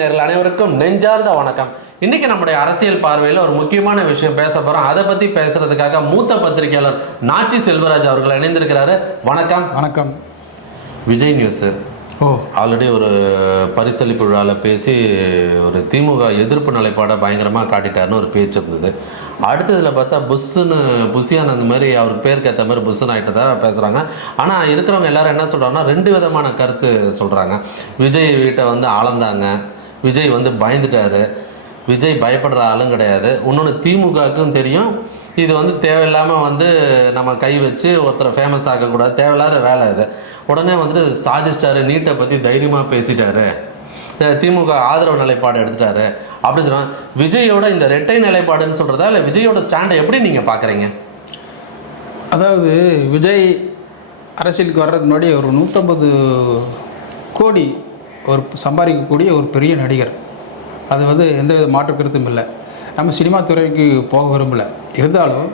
நேயர்கள் அனைவருக்கும் நெஞ்சார்ந்த வணக்கம். இன்னைக்கு நம்முடைய அரசியல் பார்வையில் ஒரு முக்கியமான விஷயம் பேச போறோம். அதை பத்தி பேசுறதுக்காக மூத்த பத்திரிகையாளர் நாச்சி செல்வராஜ் அவர்கள் இணைந்திருக்கிறாரு. வணக்கம். வணக்கம். விஜய் நியூஸ். ஓ. ஆல்ரெடி ஒரு பரிசளிப்பு விழாவில் பேசி ஒரு திமுக எதிர்ப்பு நிலைப்பாடை பயங்கரமாக காட்டிட்டாருன்னு ஒரு பேச்சு இருந்தது. அடுத்ததில் பார்த்தா புஷ்ஷுன்னு புஷியான அந்த மாதிரி அவர் பேருக்கு ஏற்ற மாதிரி புஷ்ஷுன்னு ஆகிட்டு தான் பேசுகிறாங்க ஆனால் இருக்கிறவங்க எல்லாரும் என்ன சொல்கிறாங்கன்னா ரெண்டு விதமான கருத்து சொல்கிறாங்க விஜய் வீட்டை வந்து ஆளந்தாங்க. விஜய் வந்து பயந்துட்டாரு. விஜய் பயப்படுற ஆளும் கிடையாது. இன்னொன்று திமுகவுக்கும் தெரியும். இது வந்து தேவையில்லாமல் வந்து நம்ம கை வச்சு ஒருத்தரை ஃபேமஸ் ஆக்கக்கூடாது. தேவையில்லாத வேலை இது உடனே வந்துட்டு சாதிச்சிட்டாரு. நீட்டை பற்றி தைரியமாக பேசிட்டாரு. திமுக ஆதரவு நிலைப்பாடு எடுத்துட்டாரு. அப்படி சொன்னால் விஜயோட இந்த ரெட்டை நிலைப்பாடுன்னு சொல்கிறதா இல்லை விஜயோட ஸ்டாண்டை எப்படி நீங்கள் பார்க்குறீங்க அதாவது விஜய் அரசியலுக்கு வர்றதுக்கு முன்னாடி ஒரு நூற்றம்பது கோடி ஒரு சம்பாதிக்கக்கூடிய ஒரு பெரிய நடிகர். அது வந்து எந்த வித மாற்று கருத்தும் இல்லை. நம்ம சினிமா துறைக்கு போக விரும்பல. இருந்தாலும்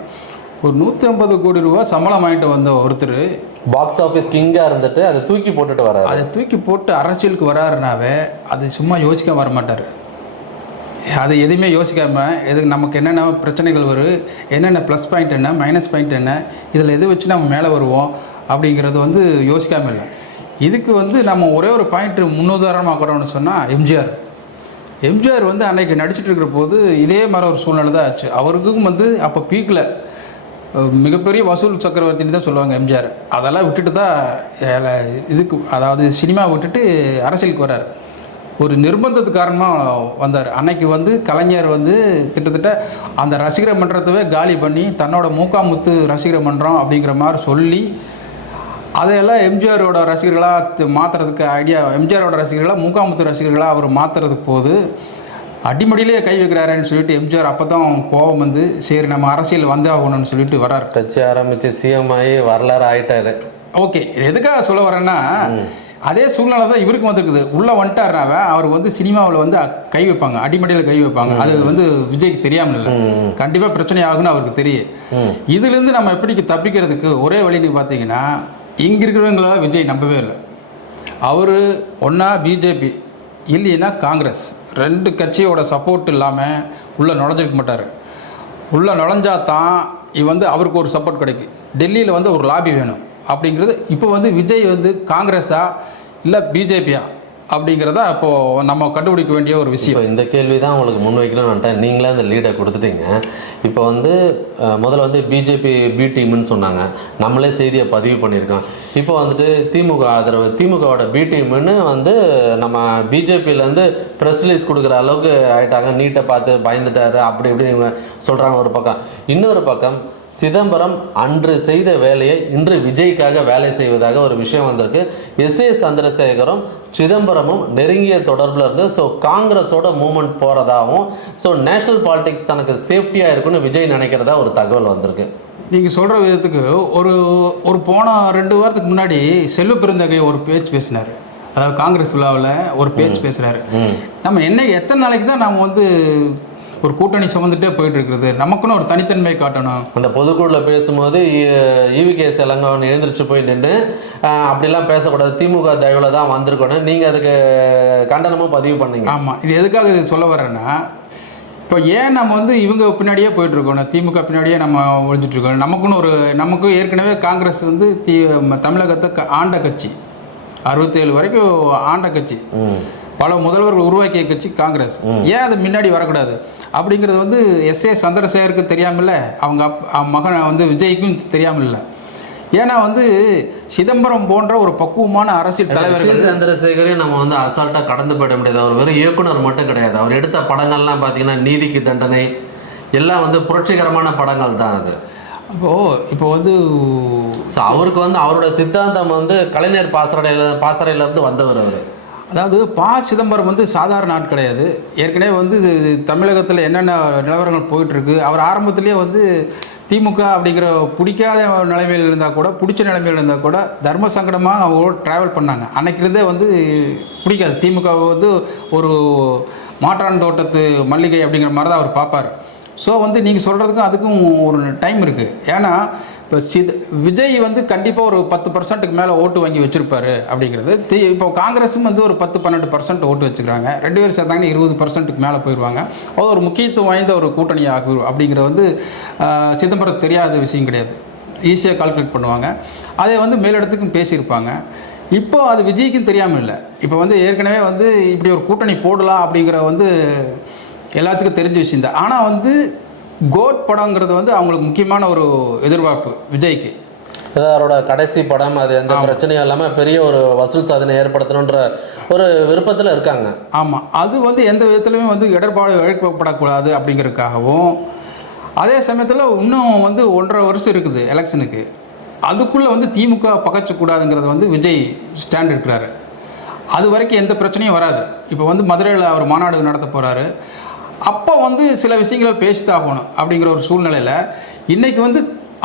ஒரு நூற்றி ஐம்பது கோடி ரூபா சம்பளம் வாங்கிட்டு வந்த ஒருத்தர் பாக்ஸ் ஆஃபீஸ் கிங்காக இருந்துட்டு அதை தூக்கி போட்டுட்டு வராரு. அதை தூக்கி போட்டு அரசியலுக்கு வராருனாவே அது சும்மா யோசிக்க வர மாட்டார் அது எதுவுமே யோசிக்காமல் எது நமக்கு என்னென்ன பிரச்சனைகள் வரும் என்னென்ன ப்ளஸ் பாயிண்ட் என்ன மைனஸ் பாயிண்ட் என்ன இதில் எது வச்சு நம்ம மேலே வருவோம் அப்படிங்கிறது வந்து யோசிக்காமல் இல்லை. இதுக்கு வந்து நம்ம ஒரே ஒரு பாயிண்ட் முன்னுதாரணமாக்குறோம்னு சொன்னால் எம்ஜிஆர். எம்ஜிஆர் வந்து அன்னைக்கு நடிச்சிட்டு இருக்கிற போது இதே மாதிரி ஒரு சூழ்நிலை தான் ஆச்சு. அவருக்கும் வந்து அப்போ பீக்கில் மிகப்பெரிய வசூல் சக்கரவர்த்தின்னு தான் சொல்லுவாங்க எம்ஜிஆர். அதெல்லாம் விட்டுட்டு தான் இதுக்கு அதாவது சினிமா விட்டுட்டு அரசியலுக்கு வர்றார். ஒரு நிர்பந்தத்து காரணமாக வந்தார். அன்னைக்கு வந்து கலைஞர் வந்து கிட்டத்தட்ட அந்த ரசிகர் மன்றத்தவே காலி பண்ணி தன்னோட மூக்காமுத்து ரசிகர் மன்றம் அப்படிங்கிற மாதிரி சொல்லி அதையெல்லாம் எம்ஜிஆரோட ரசிகர்களாக மாற்றுறதுக்கு ஐடியா எம்ஜிஆரோட ரசிகர்களாக மூக்காமுத்து ரசிகர்களாக அவர் மாற்றுறதுக்கு போது அடிமடியிலே கை வைக்கிறாருன்னு சொல்லிட்டு எம்ஜிஆர் அப்போ தான் கோபம் வந்து சரி நம்ம அரசியல் வந்தாகணும்னு சொல்லிட்டு வரார். கட்சி ஆரம்பித்து சிஎம் ஆகி வரலாறு ஆயிட்டாரு. ஓகே எதுக்காக சொல்ல வரேன்னா அதே சூழ்நிலை தான் இவருக்கு வந்திருக்குது. உள்ளே வந்துட்டாருனாவ அவர் வந்து சினிமாவில் வந்து கை வைப்பாங்க அடிமடியில் கை வைப்பாங்க. அது வந்து விஜய்க்கு தெரியாமல் இல்லை கண்டிப்பாக பிரச்சனை ஆகும்னு அவருக்கு தெரியும். இதுலேருந்து நம்ம எப்படி தப்பிக்கிறதுக்கு ஒரே வழின்னு பார்த்தீங்கன்னா இங்கே இருக்கிறவங்கள விஜய் நம்பவே இல்லை. அவர் ஒன்றா பிஜேபி இல்லைன்னா காங்கிரஸ். ரெண்டு கட்சியோட சப்போர்ட் இல்லாமல் உள்ளே நுழைஞ்சிருக்க மாட்டார். உள்ளே நுழைஞ்சா தான் இவ வந்து அவருக்கு ஒரு சப்போர்ட் கிடைக்கும். டெல்லியில் வந்து ஒரு லாபி வேணும். அப்படிங்கிறது இப்போ வந்து விஜய் வந்து காங்கிரஸா இல்லை பிஜேபியா அப்படிங்கிறத இப்போது நம்ம கண்டுபிடிக்க வேண்டிய ஒரு விஷயம். இந்த கேள்வி தான் உங்களுக்கு முன்வைக்கணும்னு வந்துட்டேன் நீங்களே அந்த லீடை கொடுத்துட்டீங்க. இப்போ வந்து முதல்ல வந்து பிஜேபி பி டீம்னு சொன்னாங்க. நம்மளே செய்தியை பதிவு பண்ணியிருக்கோம். இப்போ வந்துட்டு திமுக ஆதரவு திமுகவோட பி டீம்னு வந்து நம்ம பிஜேபியிலேருந்து ப்ரெஸ் ரிலீஸ் கொடுக்குற அளவுக்கு ஆயிட்டாங்க. நீட்டை பார்த்து பயந்துட்டாரு அப்படி இப்படி சொல்கிறாங்க ஒரு பக்கம். இன்னொரு பக்கம் சிதம்பரம் அன்று செய்த வேலையை இன்று விஜய்க்காக வேலை செய்வதாக ஒரு விஷயம் வந்திருக்கு. எஸ் ஏ சந்திரசேகரும் சிதம்பரமும் நெருங்கிய தொடர்பில் இருந்து ஸோ காங்கிரஸோட மூமெண்ட் போகிறதாகவும் ஸோ நேஷனல் பாலிடிக்ஸ் தனக்கு சேஃப்டியாக இருக்குன்னு விஜய் நினைக்கிறதா ஒரு தகவல் வந்திருக்கு. நீங்கள் சொல்கிற விதத்துக்கு ஒரு ஒரு போன ரெண்டு வாரத்துக்கு முன்னாடி செல்வ பெருந்தகை ஒரு பேச்சு பேசினார். அதாவது காங்கிரஸ் விழாவில் ஒரு பேச்சு பேசுகிறாரு நம்ம என்ன எத்தனை நாளைக்கு தான் நம்ம வந்து ஒரு கூட்டணி சுமந்துட்டே போயிட்டு இருக்கிறது நமக்குன்னு ஒரு தனித்தன்மை காட்டணும். அந்த பொதுக்குழுவில் பேசும்போது ஈவிகே செலங்கவன் எழுந்திரிச்சு போய் நின்று அப்படிலாம் பேசக்கூடாது. திமுக தயவில் தான் வந்திருக்கணும். நீங்கள் அதுக்கு கண்டனமும் பதிவு பண்ணீங்க. ஆமாம் இது எதுக்காக இது சொல்ல வரேன்னா இப்போ ஏன் நம்ம வந்து இவங்க பின்னாடியே போயிட்டு இருக்கோம் திமுக பின்னாடியே நம்ம ஒழிஞ்சிட்டு இருக்கோம் நமக்குன்னு ஒரு நமக்கு ஏற்கனவே காங்கிரஸ் வந்து தி தமிழகத்தை ஆண்ட கட்சி. அறுபத்தேழு வரைக்கும் ஆண்ட கட்சி. பல முதல்வர்கள் உருவாக்கிய கட்சி காங்கிரஸ். ஏன் அது முன்னாடி வரக்கூடாது? அப்படிங்கிறது வந்து எஸ் ஏ சந்திரசேகருக்கு தெரியாமல அவங்க அப் மகன் வந்து விஜய்க்கும் தெரியாமல் இல்லை ஏன்னா வந்து சிதம்பரம் போன்ற ஒரு பக்குவமான அரசியல் தலைவர் சந்திரசேகரையும் நம்ம வந்து அசால்ட்டா கடந்து போயிட முடியாது. அவர் வெறும் இயக்குனர் மட்டும் கிடையாது. அவர் எடுத்த படங்கள்லாம் பார்த்தீங்கன்னா நீதிக்கு தண்டனை எல்லாம் வந்து புரட்சிகரமான படங்கள் தான் அது. அப்போது இப்போ வந்து ஸோ அவருக்கு வந்து அவரோட சித்தாந்தம் வந்து கலைஞர் பாசறையில பாசறையில இருந்து வந்தவர் அவர். அதாவது ப சிதம்பரம் வந்து சாதாரண ஆட் கிடையாது. ஏற்கனவே வந்து தமிழகத்தில் என்னென்ன நிலவரங்கள் போயிட்டுருக்கு அவர் ஆரம்பத்திலேயே வந்து திமுக அப்படிங்கிற பிடிக்காத நிலைமையில் இருந்தால் கூட பிடிச்ச நிலைமையில் இருந்தால் கூட தர்ம சங்கடமாக அவங்களோட ட்ராவல் பண்ணாங்க. அன்னைக்கு இருந்தே வந்து பிடிக்காது. திமுக வந்து ஒரு மாற்றான் தோட்டத்து மல்லிகை அப்படிங்கிற மாதிரி தான் அவர் பார்ப்பார். ஸோ வந்து நீங்கள் சொல்கிறதுக்கும் அதுக்கும் ஒரு டைம் இருக்குது ஏன்னா இப்போ சித் விஜய் வந்து கண்டிப்பாக ஒரு பத்து பர்சன்ட்டுக்கு மேலே ஓட்டு வாங்கி வச்சுருப்பாரு அப்படிங்கிறது. தி இப்போ காங்கிரஸும் வந்து ஒரு பத்து பன்னெண்டு பர்சன்ட் ஓட்டு வச்சுக்கிறாங்க. ரெண்டு பேரும் சேர்ந்தாங்கன்னா இருபது பர்சன்ட்டுக்கு மேலே போயிடுவாங்க அது ஒரு முக்கியத்துவம் வாய்ந்த ஒரு கூட்டணி ஆகும் அப்படிங்கிறது வந்து சிதம்பரம் தெரியாத விஷயம் கிடையாது. ஈஸியாக கால்குலேட் பண்ணுவாங்க. அதை வந்து மேலிடத்துக்கும் பேசியிருப்பாங்க. இப்போ அது விஜய்க்கும் தெரியாமல் இல்லை. இப்போ வந்து ஏற்கனவே வந்து இப்படி ஒரு கூட்டணி போடலாம் அப்படிங்கிற வந்து எல்லாத்துக்கும் தெரிஞ்ச விஷயம் தான். ஆனால் வந்து கோட் படங்கிறது வந்து அவங்களுக்கு முக்கியமான ஒரு எதிர்பார்ப்பு விஜய்க்கு. அவரோட கடைசி படம் அது எந்த பிரச்சனையும் இல்லாமல் பெரிய ஒரு வசூல் சாதனை ஏற்படுத்தணுன்ற ஒரு விருப்பத்தில் இருக்காங்க. ஆமாம் அது வந்து எந்த விதத்துலையும் வந்து இடர்பாடு இழைக்கப்படக்கூடாது அப்படிங்கிறதுக்காகவும் அதே சமயத்தில் இன்னும் வந்து ஒன்றரை வருஷம் இருக்குது எலெக்ஷனுக்கு. அதுக்குள்ளே வந்து திமுக பகச்சக்கூடாதுங்கிறது வந்து விஜய் ஸ்டாண்ட் இருக்கிறாரு. அது வரைக்கும் எந்த பிரச்சனையும் வராது. இப்போ வந்து மதுரையில் அவர் மாநாடு நடத்த போகிறாரு அப்போ வந்து சில விஷயங்களை பேசித்தான் ஆகணும் அப்படிங்கிற ஒரு சூழ்நிலையில் இன்றைக்கி வந்து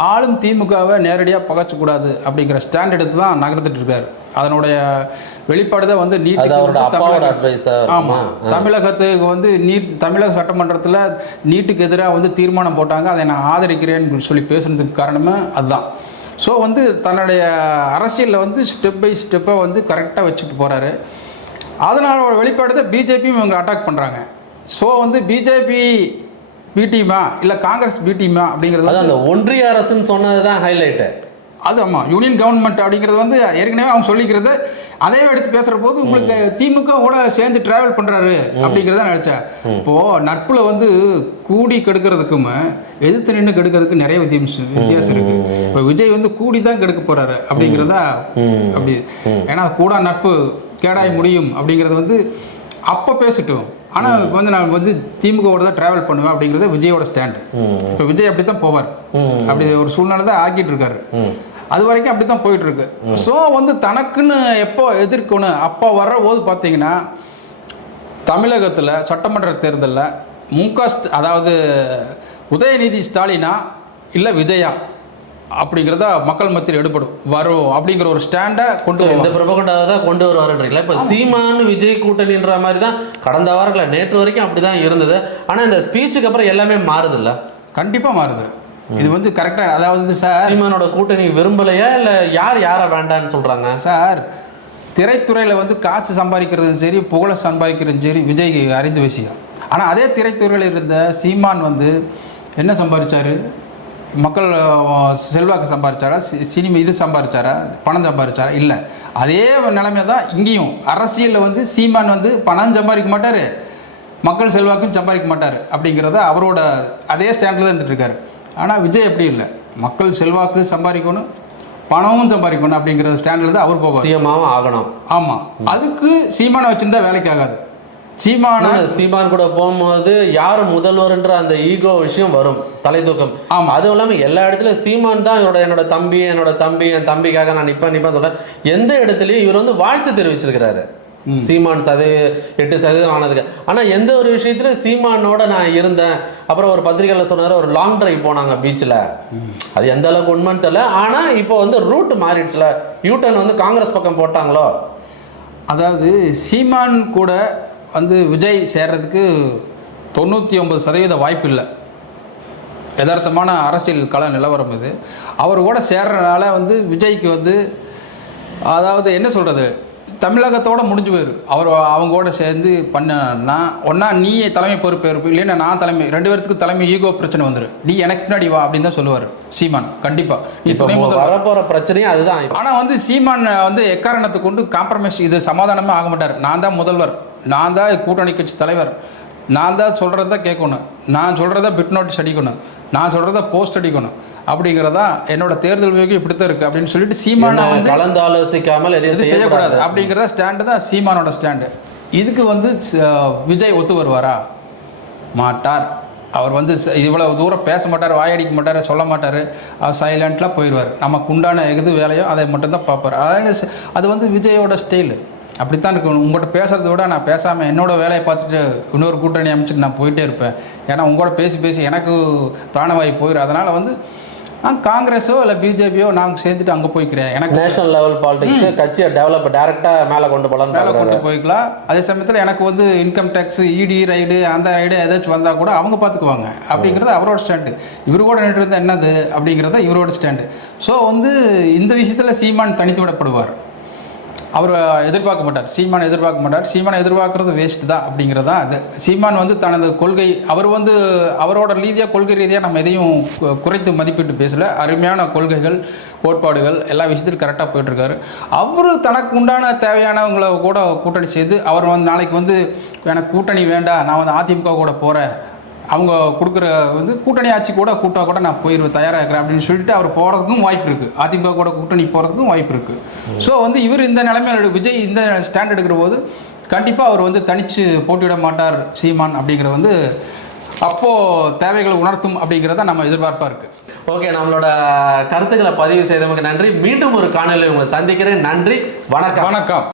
ஆளும் திமுகவை நேரடியாக பகச்சக்கூடாது அப்படிங்கிற ஸ்டாண்ட் எடுத்து தான் நகர்ந்துட்டு இருக்காரு. அதனுடைய வெளிப்பாடு தான் வந்து நீட் ஆமாம் தமிழகத்துக்கு வந்து நீட் தமிழக சட்டமன்றத்தில் நீட்டுக்கு எதிராக வந்து தீர்மானம் போட்டாங்க. அதை நான் ஆதரிக்கிறேன்னு சொல்லி பேசுனதுக்கு காரணமே அதுதான். ஸோ வந்து தன்னுடைய அரசியலில் வந்து ஸ்டெப் பை ஸ்டெப்பாக வந்து கரெக்டாக வச்சுட்டு போகிறாரு அதனால வெளிப்பாடு தான் பிஜேபியும் இவங்க அட்டாக் பண்ணுறாங்க ஸோ வந்து பிஜேபி பி டீமா இல்லை காங்கிரஸ் பி டீமா அப்படிங்கிறது அந்த ஒன்றிய அரசுன்னு சொன்னது தான் ஹைலைட்டு அது ஆமாம் யூனியன் கவர்மெண்ட் அப்படிங்கிறது வந்து ஏற்கனவே அவங்க சொல்லிக்கிறது. அதே எடுத்து பேசுகிற போது உங்களுக்கு திமுக கூட சேர்ந்து டிராவல் பண்ணுறாரு அப்படிங்கிறத நினச்சேன். இப்போது நட்பில் வந்து கூடி கெடுக்கிறதுக்கும் எதிர்த்து நின்று கெடுக்கிறதுக்கு நிறைய வித்தியாசம் வித்தியாசம் இருக்கு. இப்போ விஜய் வந்து கூடி தான் கெடுக்க போறாரு அப்படிங்கிறதா அப்படி. ஏன்னா கூடா நட்பு கேடாய் முடியும் அப்படிங்கிறது வந்து அப்போ பேசட்டும். ஆனால் வந்து நான் வந்து திமுகவோட தான் டிராவல் பண்ணுவேன் அப்படிங்கிறது விஜயோட ஸ்டாண்டு இப்போ விஜய் அப்படி தான் போவார் அப்படி ஒரு சூழ்நிலை தான் ஆக்கிட்டு இருக்காரு. அது வரைக்கும் அப்படி தான் போயிட்டு இருக்கு. ஸோ வந்து தனக்குன்னு எப்போ எதிர்க்கணும் அப்போ வர்ற போது பார்த்தீங்கன்னா தமிழகத்தில் சட்டமன்ற தேர்தலில் முக ஸ்ட- அதாவது உதயநிதி ஸ்டாலினா இல்லை விஜயா? அப்படிங்கிறத மக்கள் மத்தியில் எடுபடும். வரும் அப்படிங்கிற ஒரு ஸ்டாண்டை கொண்டு வருவாங்க. இந்த பிரபகண்டாவை தான் கொண்டு வருவாருன்றீங்களா? இப்போ சீமான் விஜய் கூட்டணின்ற மாதிரி தான் கடந்த வாரங்கள நேற்று வரைக்கும் அப்படி தான் இருந்தது. ஆனால் இந்த ஸ்பீச்சுக்கு அப்புறம் எல்லாமே மாறுதுல்ல? கண்டிப்பாக மாறுது. இது வந்து கரெக்டாக அதாவது சார் சீமானோட கூட்டணி விரும்பலையா? இல்லை யார் யாரை வேண்டான்னு சொல்கிறாங்க சார் திரைத்துறையில் வந்து காசு சம்பாதிக்கிறதும் சரி புகழை சம்பாதிக்கிறதும் சரி விஜய் அறிந்த விஷயம் ஆனால் அதே திரைத்துறையில் இருந்த சீமான் வந்து என்ன சம்பாதிச்சாரு? மக்கள் செல்வாக்கு சம்பாதிச்சாரா சி- சினிமா இது சம்பாதிச்சாரா பணம் சம்பாதிச்சாரா இல்லை. அதே நிலைமை தான் இங்கேயும் அரசியலில் வந்து சீமான் வந்து பணம் சம்பாதிக்க மாட்டார். மக்கள் செல்வாக்கும் சம்பாதிக்க மாட்டார் அப்படிங்கிறத அவரோட அதே ஸ்டாண்டில் தான் இருந்துட்டு இருக்காரு ஆனால் விஜய் எப்படி இல்லை. மக்கள் செல்வாக்கு சம்பாதிக்கணும் பணமும் சம்பாதிக்கணும் அப்படிங்கிற ஸ்டாண்டில் தான் அவர் போவார். சிஎம்மாவும் ஆகணும். ஆமாம் அதுக்கு சீமானை வச்சிருந்தா வேலைக்கு ஆகாது. சீமான? சீமான் கூட போகும்போது யார் முதல்வர்ன்ற அந்த ஈகோ விஷயம் வரும் தலை தூக்கம் ஆமா. அதுவும் இல்லாம எல்லா இடத்துலயும் சீமான் தான் என்னோட என்னோட தம்பி என்னோட தம்பி என் தம்பிக்காக நான் நிப்பேன் நிப்பேன் சொல்றேன். எந்த இடத்துலயும் இவர் வந்து வாழ்த்து தெரிவிச்சிருக்கிறாரு. சீமான் சதவீ எட்டு சதவீதம் ஆனதுக்கு. ஆனா எந்த ஒரு விஷயத்துல சீமானோட நான் இருந்தேன். அப்புறம் ஒரு பத்திரிகையில சொன்னாரு ஒரு லாங் டிரைவ் போனாங்க பீச்சில் அது எந்த அளவுக்கு உண்மைன்னு தெரியல. ஆனா இப்போ வந்து ரூட் மாறிடுச்சுல. யூட்டன் வந்து காங்கிரஸ் பக்கம் போட்டாங்களோ? அதாவது சீமான் கூட வந்து விஜய் சேர்றதுக்கு தொண்ணூற்றி ஒன்பது சதவீத வாய்ப்பு இல்லை. யதார்த்தமான அரசியல் கள நிலவரம் இது. அவர் கூட சேர்றதுனால வந்து விஜய்க்கு வந்து அதாவது என்ன சொல்கிறது தமிழகத்தோட முடிஞ்சு போயிரு. அவர் அவங்க கூட சேர்ந்து பண்ணனா ஒன்றா நீ தலைமை பொறுப்பு இருப்பு இல்லைன்னா நான் தலைமை ரெண்டு பேர்த்துக்கு தலைமை ஈகோ பிரச்சனை வந்துடும் நீ எனக்கு பின்னாடி வா அப்படின்னு தான் சொல்லுவார் சீமான் கண்டிப்பாக நீ துணை முதல்வர். வரப்போற பிரச்சனையும் அதுதான். ஆனால் வந்து சீமான் வந்து எக்காரணத்தை கொண்டு காம்ப்ரமைஸ் இது சமாதானமே ஆக மாட்டார். நான் தான் முதல்வர். நான் தான் கூட்டணி கட்சி தலைவர். நான் தான் சொல்கிறத கேட்கணும். நான் சொல்கிறத பிட் நோட்டீஸ் அடிக்கணும். நான் சொல்கிறத போஸ்ட் அடிக்கணும். அப்படிங்கிறதா என்னோட தேர்தல் விவேகம் இப்படி தான் இருக்குது அப்படின்னு சொல்லிட்டு சீமானை வந்து கலந்து ஆலோசிக்காமல் எதையும் இது செய்யக்கூடாது. அப்படிங்கிறத ஸ்டாண்டு தான் சீமானோட ஸ்டாண்டு இதுக்கு வந்து விஜய் ஒத்து வருவாரா? மாட்டார். அவர் வந்து இவ்வளவு தூரம் பேச மாட்டார் வாயடிக்க மாட்டார் சொல்ல மாட்டார். அவர் சைலண்ட்லாம் போயிடுவார். நமக்கு உண்டான எது வேலையோ அதை மட்டும்தான் பார்ப்பார். அதாவது அது வந்து விஜயோட ஸ்டைலு அப்படித்தான் இருக்கணும் உங்கள்கிட்ட பேசுறதை விட நான் பேசாமல் என்னோட வேலையை பார்த்துட்டு இன்னொரு கூட்டணி அமைச்சிட்டு நான் போயிட்டே இருப்பேன். ஏன்னா உங்களோட பேசி பேசி எனக்கு பிராணவாயு போயிடும் அதனால் வந்து காங்கிரஸோ இல்லை பிஜேபியோ நான் சேர்ந்துட்டு அங்கே போய்க்கிறேன். எனக்கு நேஷனல் லெவல் பாலிடிக்ஸ் கட்சியை டெவலப் டைரக்டா மேல கொண்டு போலான்னு மேலே கொண்டு போய்க்கலாம். அதே சமயத்தில் எனக்கு வந்து இன்கம் டேக்ஸ் இடி ரைடு அந்த ரைடு ஏதாச்சும் வந்தால் கூட அவங்க பார்த்துக்குவாங்க அப்படிங்கிறது அவரோட ஸ்டாண்டு இவர் கூட நின்று இருந்தால் என்னது? அப்படிங்கிறத இவரோட ஸ்டாண்டு ஸோ வந்து இந்த விஷயத்தில் சீமான் தனித்து விடப்படுவார். அவர் எதிர்பார்க்க மாட்டார் சீமான் எதிர்பார்க்க மாட்டார் சீமான் எதிர்பார்க்கறது வேஸ்ட் தான் அப்படிங்கிறது தான் அது. சீமான் வந்து தனது கொள்கை அவர் வந்து அவரோட ரீதியாக கொள்கை ரீதியாக நம்ம எதையும் குறைத்து மதிப்பிட்டு பேசல. அருமையான கொள்கைகள் கோட்பாடுகள் எல்லா விஷயத்திலும் கரெக்டாக போயிட்டுருக்காரு. அவர் தனக்கு உண்டான தேவையானவங்களை கூட கூட்டணி செய்து அவர் வந்து நாளைக்கு வந்து எனக்கு கூட்டணி வேண்டாம் நான் வந்து அதிமுக கூட போகிறேன் அவங்க கொடுக்குற வந்து கூட்டணி ஆட்சி கூட கூட்டா கூட நான் போயிடுவேன் தயாராக இருக்கிறேன் அப்படின்னு சொல்லிட்டு அவர் போகிறதுக்கும் வாய்ப்பு இருக்குது அதிமுக கூட கூட்டணி போகிறதுக்கும் வாய்ப்பு இருக்குது ஸோ வந்து இவர் இந்த நிலைமையில விஜய் இந்த ஸ்டாண்ட் எடுக்கிற போது கண்டிப்பாக அவர் வந்து தனித்து போட்டியிட மாட்டார் சீமான் அப்படிங்கிறது வந்து அப்போது தேவைகளை உணர்த்தும் அப்படிங்கிறத நம்ம எதிர்பார்ப்பாக இருக்குது ஓகே நம்மளோட கருத்துக்களை பதிவு செய்தவங்க நன்றி. மீண்டும் ஒரு காணொலியில் உங்களை சந்திக்கிறேன். நன்றி. வணக்கம். வணக்கம்.